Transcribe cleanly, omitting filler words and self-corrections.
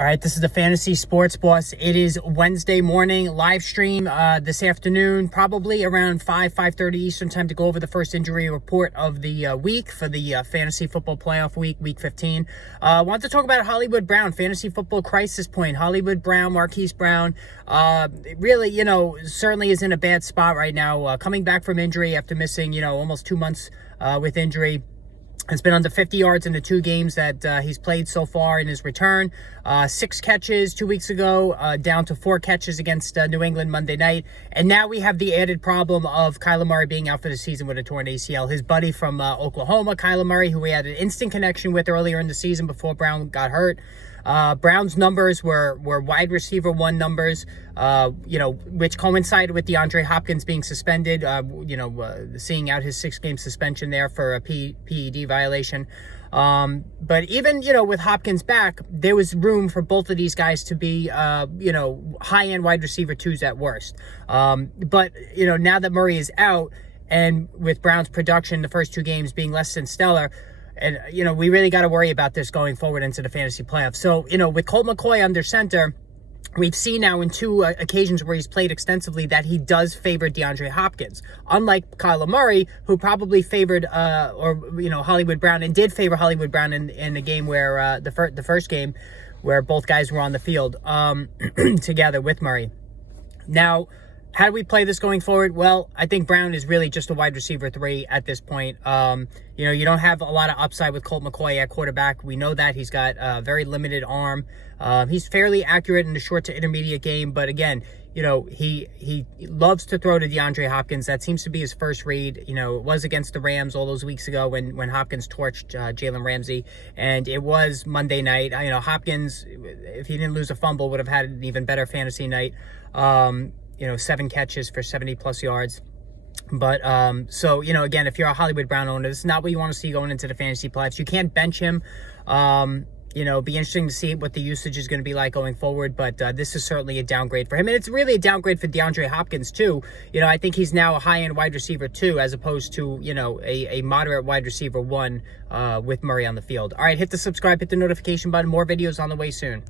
All right, this is the Fantasy Sports Boss. It is Wednesday morning, live stream this afternoon, probably around 5:30 Eastern time to go over the first injury report of the week for the Fantasy Football Playoff Week, Week 15. I want to talk about Hollywood Brown, Fantasy Football Crisis Point. Hollywood Brown, Marquise Brown, really, certainly is in a bad spot right now. Coming back from injury after missing, almost 2 months with injury. Has been under 50 yards in the 2 games that he's played so far in his return. 6 catches 2 weeks ago, down to 4 catches against New England Monday night. And now we have the added problem of Kyler Murray being out for the season with a torn ACL. His buddy from Oklahoma, Kyler Murray, who we had an instant connection with earlier in the season before Brown got hurt. Brown's numbers were wide receiver 1 numbers, which coincided with DeAndre Hopkins being suspended, seeing out his 6-game suspension there for a PED violation. But even, with Hopkins back, there was room for both of these guys to be, high-end wide receiver 2s at worst. But now that Murray is out and with Brown's production, the first 2 games being less than stellar, and, we really got to worry about this going forward into the fantasy playoffs. So, with Colt McCoy under center, we've seen now in 2 occasions where he's played extensively that he does favor DeAndre Hopkins. Unlike Kyler Murray, who probably favored, Hollywood Brown and did favor Hollywood Brown in the game where, the first game where both guys were on the field together with Murray. Now, how do we play this going forward? Well, I think Brown is really just a wide receiver 3 at this point. You don't have a lot of upside with Colt McCoy at quarterback. We know that he's got a very limited arm. He's fairly accurate in the short to intermediate game, but again, he loves to throw to DeAndre Hopkins. That seems to be his first read. It was against the Rams all those weeks ago when Hopkins torched Jalen Ramsey, and it was Monday night. Hopkins, if he didn't lose a fumble, would have had an even better fantasy night. 7 catches for 70-plus yards. But, again, if you're a Hollywood Brown owner, this is not what you want to see going into the fantasy playoffs. You can't bench him. Be interesting to see what the usage is going to be like going forward, but this is certainly a downgrade for him. And it's really a downgrade for DeAndre Hopkins, too. I think he's now a high-end wide receiver 2 as opposed to, a moderate wide receiver 1 with Murray on the field. All right, hit the subscribe, hit the notification button. More videos on the way soon.